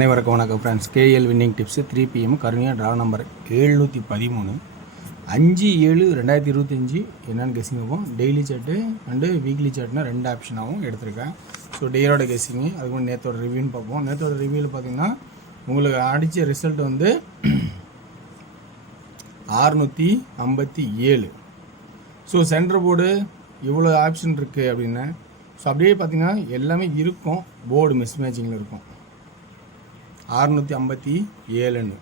அனைவருக்கும் வணக்கம் friends. KL winning tips 3 PM Karunya draw number 713 5/7/2025 என்னென்னு கெஸ்ஸிங் ஆகும். டெய்லி சார்ட்டு அண்டு வீக்லி சார்ட்னா 2 ஆப்ஷனாகவும் எடுத்திருக்கேன். ஸோ டேயோட கெஸ்ஸிங்கு அதுக்கு முன்னாடி நேற்றோட ரிவ்யூன்னு பார்ப்போம். நேற்றோட ரிவ்யூவில் பார்த்தீங்கன்னா உங்களுக்கு அடித்த ரிசல்ட் வந்து 657. ஸோ சென்டர் போர்டு இவ்வளோ ஆப்ஷன் இருக்குது அப்படின்னு. ஸோ அப்படியே பார்த்தீங்கன்னா எல்லாமே இருக்கும், போர்டு மிஸ் மேட்சிங்கில் இருக்கும் 657.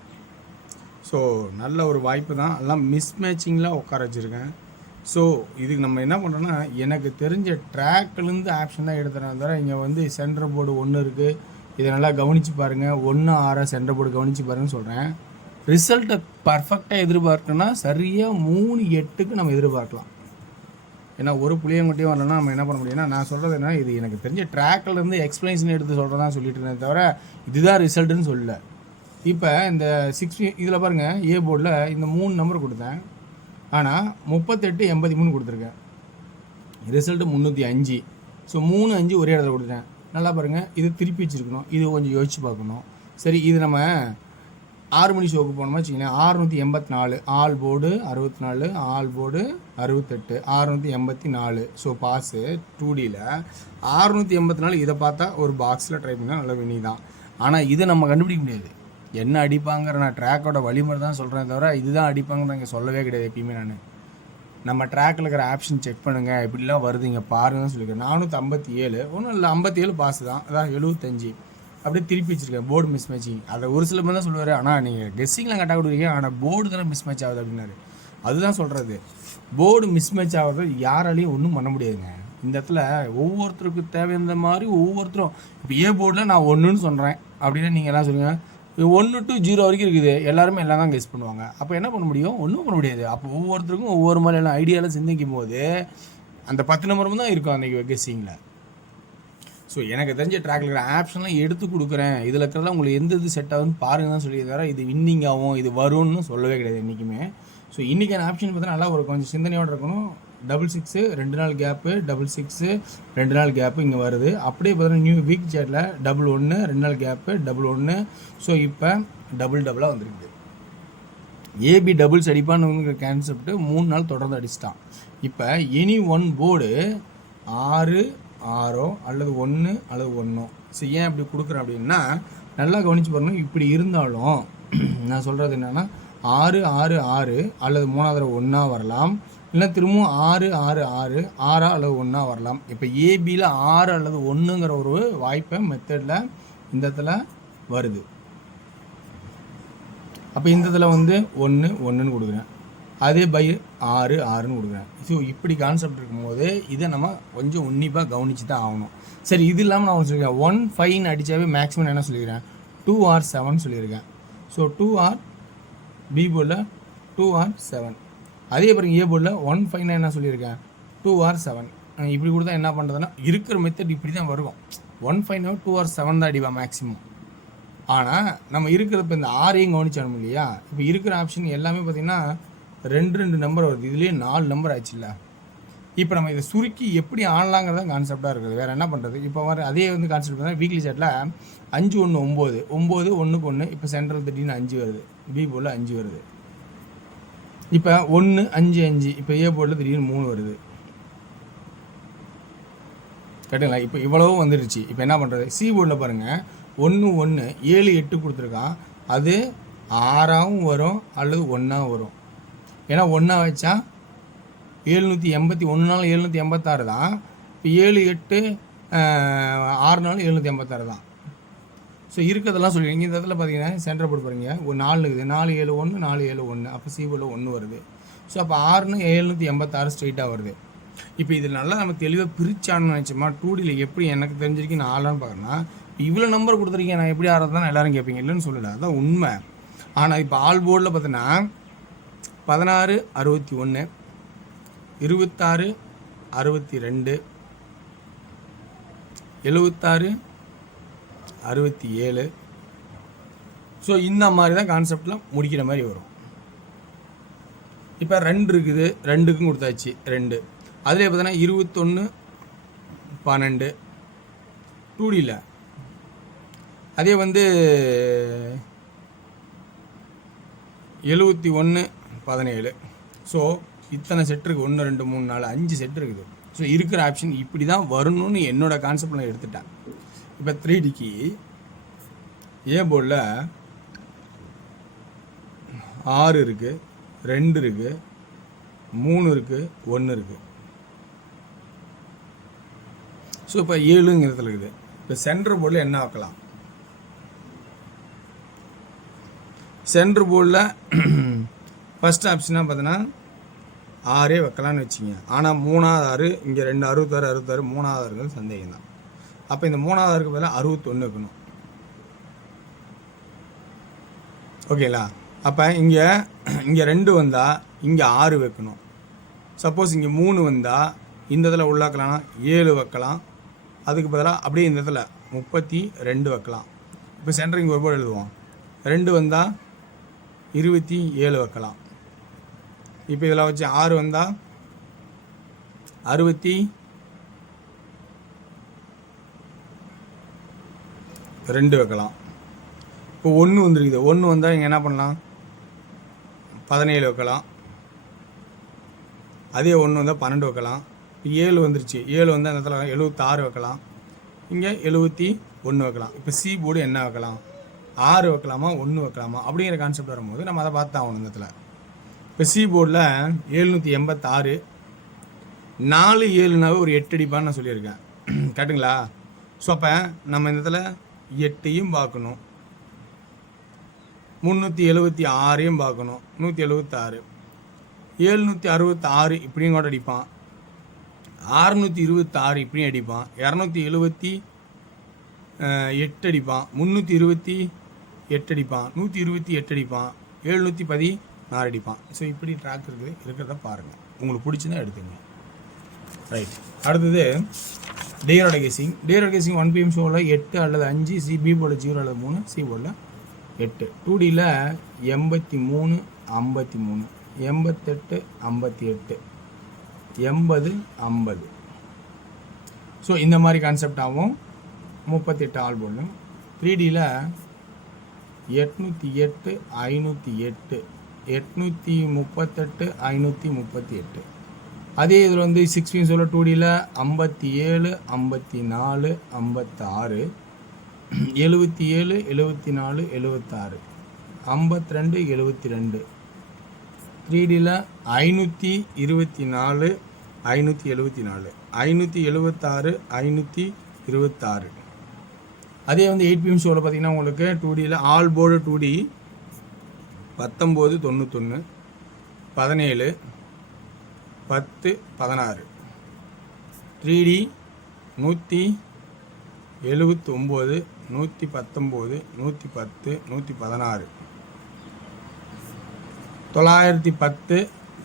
ஸோ நல்ல ஒரு வாய்ப்பு தான். எல்லாம் மிஸ் மேட்சிங்கில் உட்கார வச்சுருக்கேன். ஸோ இதுக்கு நம்ம என்ன பண்ணுறோன்னா, எனக்கு தெரிஞ்ச ட்ராக்லேருந்து ஆப்ஷன் தான் எடுத்துகிறேன் தவிர இங்கே வந்து சென்டர் போர்டு ஒன்று இருக்குது, இதை நல்லா கவனித்து பாருங்கள், 1/6 சென்டர் போர்டு கவனித்து பாருங்கன்னு சொல்கிறேன். ரிசல்ட்டை பர்ஃபெக்டாக எதிர்பார்க்கணுன்னா சரியாக 3/8க்கு நம்ம எதிர்பார்க்கலாம். ஏன்னா ஒரு புளியங்குட்டியும் வரலன்னா நம்ம என்ன பண்ண முடியும்னா, நான் சொல்கிறது என்ன, இது எனக்கு தெரிஞ்ச ட்ராக்லேருந்து எக்ஸ்ப்ளனேஷன் எடுத்து சொல்கிறதான் சொல்லிட்டு இருந்தேன் தவிர இதுதான் ரிசல்ட்டுன்னு சொல்லல. இப்போ இந்த 6 இதில் பாருங்கள், ஏ போர்டில் இந்த 3 நம்பர் கொடுத்தேன், ஆனால் 3883 கொடுத்துருக்கேன். ரிசல்ட்டு 305. ஸோ 3, 5 ஒரே இடத்துல கொடுத்தேன். நல்லா பாருங்கள், இது திருப்பி வச்சுருக்கணும், இது கொஞ்சம் யோசிச்சு பார்க்கணும். சரி, இது நம்ம 6 மணி ஷோக்கு போனோமா வச்சுக்கோங்களேன், 684 ஆல் போர்டு 64, ஆல் போர்டு 68, 684. ஸோ பாஸு 2Dயில் 684. இதை பார்த்தா ஒரு பாக்ஸில் ட்ரை பண்ணால் நல்ல வினி தான். ஆனால் இதை நம்ம கண்டுபிடிக்க முடியாது. என்ன அடிப்பாங்கிற நான் ட்ராக்கோட வழிமுறை தான் சொல்கிறேன் தவிர இதுதான் அடிப்பாங்கன்னு இங்கே சொல்லவே கிடையாது. எப்பயுமே நம்ம ட்ராக்கில் இருக்கிற ஆப்ஷன் செக் பண்ணுங்கள், இப்படிலாம் வருது இங்கே பாருங்கன்னு சொல்லியிருக்கேன். 457 ஒன்றும் இல்லை, 57 பாஸு தான், அதான் 75 அப்படியே திருப்பி வச்சுருக்கேன். Board miss matching. அதை ஒரு சில பேர் தான் சொல்லுவார், ஆனால் நீங்கள் கெஸ்ஸிங்லாம் கரெக்டாக கொடுக்குறீங்க, ஆனால் போர்டு தானே மிஸ் மேட்ச் ஆகுது அப்படின்னாரு. அதுதான் சொல்கிறது, போர்டு மிஸ் மேட்ச் ஆகுது யாராலையும் ஒன்றும் பண்ண முடியாதுங்க. இந்த இடத்துல ஒவ்வொருத்தருக்கு தேவையான மாதிரி ஒவ்வொருத்தரும், இப்போ ஏ போர்டில் நான் 1ன்னு சொல்கிறேன் அப்படின்னா நீங்கள் எல்லாம் சொல்லுங்கள் 1 to 0 வரைக்கும் இருக்குது, எல்லாருமே எல்லாம் தான் கெஸ் பண்ணுவாங்க. அப்போ என்ன பண்ண முடியும்? ஒன்றும் பண்ண முடியாது. அப்போ ஒவ்வொருத்தருக்கும் ஒவ்வொரு மாதிரி எல்லாம் ஐடியாவில் சிந்திக்கும் போது அந்த 10 நம்பரும் தான் இருக்கும் அந்த கெஸ்ஸிங்கில். ஸோ எனக்கு தெரிஞ்ச ட்ராக்ல இருக்கிற ஆப்ஷன்லாம் எடுத்து கொடுக்குறேன், இதில் இருக்கிறதா உங்களுக்கு எந்த இது செட் ஆகுதுன்னு பாருங்க தான் சொல்லி தவிர இது வின்னிங் ஆகும் இது வரும்னு சொல்லவே கிடையாது என்றைக்குமே. ஸோ இன்றைக்கான ஆப்ஷன் பார்த்தா நல்லா ஒரு கொஞ்சம் சிந்தனையோடு இருக்கணும். 66 2 நாள் கேப்பு, 66 2 நாள் கேப்பு இங்கே வருது. அப்படியே பார்த்தீங்கன்னா நியூ வீக் சேட்டில் 11 2 நாள் கேப்பு, 11. ஸோ இப்போ டபுளாக வந்துருக்குது. ஏபி டபுள்ஸ் அடிப்பான்னு கான்செப்ட் 3 நாள் தொடர்ந்து அடிச்சிட்டான். இப்போ எனி ஒன் போர்டு 6 6 அல்லது 1 அல்லது 1. ஸோ ஏன் இப்படி கொடுக்குறேன் அப்படின்னா, நல்லா கவனித்து பாருங்கள். இப்படி இருந்தாலும் நான் சொல்கிறது என்னென்னா 6 6 6 அல்லது 3ஆவது தடவை 1 வரலாம், இல்லை திரும்பவும் 6 6 6 6 அல்லது 1 வரலாம். இப்போ ஏபியில் 6 அல்லது 1ங்கிற ஒரு வாய்ப்பை மெத்தடில் இந்த இடத்துல வருது. அப்போ இந்த இடத்துல வந்து 1 1ன்னு கொடுக்குறேன், அதே பை 6 6ன்னு கொடுக்குறேன். ஸோ இப்படி கான்செப்ட் இருக்கும்போது இதை நம்ம கொஞ்சம் உன்னிப்பாக கவனித்து தான் ஆகணும். சரி, இது இல்லாமல் நான் சொல்லியிருக்கேன் 1 5 அடித்தாவே மேக்ஸிமம் என்ன சொல்லியிருக்கேன், 2 or 7 சொல்லியிருக்கேன். ஸோ 2 or பி போர்டில் 2 or 7. அதே பிறகு ஏ போர்டில் 1 5 என்ன சொல்லியிருக்கேன், 2 or 7. இப்படி கொடுத்தா என்ன பண்ணுறதுன்னா, இருக்கிற மெத்தட் இப்படி தான் வரும். 1 5 2 or 7 தான் அடிப்பா மேக்ஸிமம். ஆனால் நம்ம இருக்கிற இப்போ இந்த 6ஐயும் கவனிச்சாலும் இல்லையா, இப்போ இருக்கிற ஆப்ஷன் எல்லாமே பார்த்திங்கன்னா 2 நம்பர் வருது, இதுலேயே 4 நம்பர் ஆச்சு இல்லை. இப்போ நம்ம இதை சுருக்கி எப்படி ஆடலாங்கிறத கான்செப்டாக இருக்குது. வேறு என்ன பண்ணுறது? இப்போ வர அதே வந்து கான்செப்ட் பார்த்தா வீக்லி சாட்டில் 5 1 9 9 1க்கு 1. இப்போ சென்ட்ரல் திடீர்னு 5 வருது, பி போர்டில் 5 வருது. இப்போ 1 5 5. இப்போ ஏ போர்டில் திடீர்னு 3 வருது. கேட்டுங்களா? இப்போ இவ்வளவும் வந்துடுச்சு. இப்போ என்ன பண்ணுறது? சி போர்டில் பாருங்கள், 1 1 7 8 கொடுத்துருக்கான். அது 6ஆகவும் வரும் அல்லது 1ஆகவும் வரும். ஏன்னா 1 வச்சா 781 நாள் 786 தான். இப்போ 7 8 6 நாள் 786 தான். ஸோ இருக்கிறதெல்லாம் சொல்லிடுங்க. இந்த இடத்துல பார்த்தீங்கன்னா சென்டர் போர்டு பாருங்க, ஒரு 4 இருக்குது, 4 7 1 4 7 1. அப்போ சி போர்டில் 1 வருது. ஸோ அப்போ 6ன்னு 786 ஸ்ட்ரெயிட்டாக வருது. இப்போ இதில் நல்லா நம்ம தெளிவாக பிரிச்சான்னு நினச்சோமா, 2Dயில் எப்படி எனக்கு தெரிஞ்சிருக்கு நான் ஆடலான்னு பார்க்குறேன்னா, இவ்வளோ நம்பர் கொடுத்துருக்கீங்க, நான் எப்படி ஆடுறதுதான் எல்லாரும் கேட்பீங்க, இல்லைன்னு சொல்லலை, அதுதான் உண்மை. ஆனால் இப்போ ஆல் போர்டில் பார்த்தீங்கன்னா 16 61 26 62 76 67. ஸோ இந்த மாதிரி தான் கான்செப்டில் முடிக்கிற மாதிரி வரும். இப்போ 2 இருக்குது, 2க்கும் கொடுத்தாச்சு 2. அதில் பார்த்தீங்கன்னா 21 12 2Dயில் அதே வந்து 71 17. ஸோ இத்தனை செட் இருக்குது, 1 2 3 4 5 செட் இருக்குது. ஸோ இருக்கிற ஆப்ஷன் இப்படி தான் வரணும்னு என்னோடய கான்செப்ட் நான் எடுத்துட்டேன். இப்போ 3Dக்கு ஏ போர்டில் 6 இருக்குது, 2 இருக்குது, 3 இருக்குது, 1 இருக்குது. ஸோ இப்போ 7ங்கிறதுல இருக்குது. இப்போ சென்டர் போர்டில் என்ன வைக்கலாம்? சென்டர் போர்டில் ஃபஸ்ட் ஆப்ஷனாக பார்த்தோன்னா 6 வைக்கலான்னு வச்சுங்க. ஆனால் 3வது 6, இங்கே 2 66 66, 3வது இருக்கிறது சந்தேகம் தான். அப்போ இந்த 3வது ஆருக்கு பதிலாக 61 வைக்கணும். ஓகேங்களா? அப்போ இங்கே 2 வந்தால் இங்கே 6 வைக்கணும். சப்போஸ் இங்கே 3 வந்தால் இந்த இதில் உள்ளாக்கலாம்னா 7 வைக்கலாம். அதுக்கு பதிலாக அப்படியே இந்த இடத்துல 32 வைக்கலாம். இப்போ சென்டர் இங்கே ஒரு போர்டு எழுதுவோம். 2 வந்தால் 27 வைக்கலாம். இப்போ இதில் வச்சு 6 வந்தால் 62 வைக்கலாம். இப்போ 1 வந்துருக்குது. 1 வந்தால் இங்கே என்ன பண்ணலாம்? 17 வைக்கலாம். அதே 1 வந்தால் 12 வைக்கலாம். 7 வந்துருச்சு. 7 வந்தால் இந்த இடத்துல 76 வைக்கலாம். இங்கே 71 வைக்கலாம். இப்போ சி போர்டு என்ன வைக்கலாம்? 6 வைக்கலாமா 1 வைக்கலாமா அப்படிங்கிற கான்செப்ட் வரும்போது நம்ம அதை பார்த்து ஆகணும். இந்த இடத்துல இப்போ சி போர்டில் 786, 4 7னாவே ஒரு 8 அடிப்பான்னு நான் சொல்லியிருக்கேன். கரெக்டுங்களா? ஸோ அப்போ நம்ம இந்த இடத்துல 8ஐயும் பார்க்கணும், 376ஐயும் பார்க்கணும். 176, 766 இப்படியும் கூட அடிப்பான், 626 இப்படியும் அடிப்பான், 278 அடிப்பான், 328 அடிப்பான், 128 அடிப்பான், 716 அடிப்பான். ஸோ இப்படி ட்ராக் இருக்கிறத பாருங்கள். உங்களுக்கு பிடிச்சிருந்தா எடுத்துங்க. ரைட். அடுத்தது டேரோட கெஸிங். டேரோட கெஸிங் 1 PM ஷோவில் 8 அல்லது 5, சி பி போர்டில் 0 அல்லது 3, சி போர்டில் 8. 2Dயில் 83 53, 88 58, 80 50. ஸோ இந்த மாதிரி கான்செப்ட் ஆகும். 38 ஆல் போர்டும். 3Dயில் 808 508, 838 538. அதே இதில் வந்து 6 PM ஷோவில் 2Dயில் 57 54 56, 77 74 76, 52 72. 3Dயில் 524 574, 576 526. அதே வந்து 8 PM ஷோவில் பார்த்தீங்கன்னா உங்களுக்கு 2Dயில் all board 2D 1991 17 10 16, 3D 179 119 110 116, 910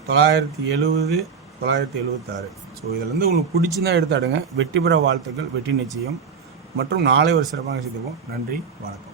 970 976. So இதிலேருந்து உங்களுக்கு பிடிச்சிருந்தா எடுத்தாடுங்க. வெற்றி பெற வாழ்த்துக்கள். வெற்றி நிச்சயம். மற்றும் நாளை ஒரு சிறப்பாக சந்திப்போம். நன்றி, வணக்கம்.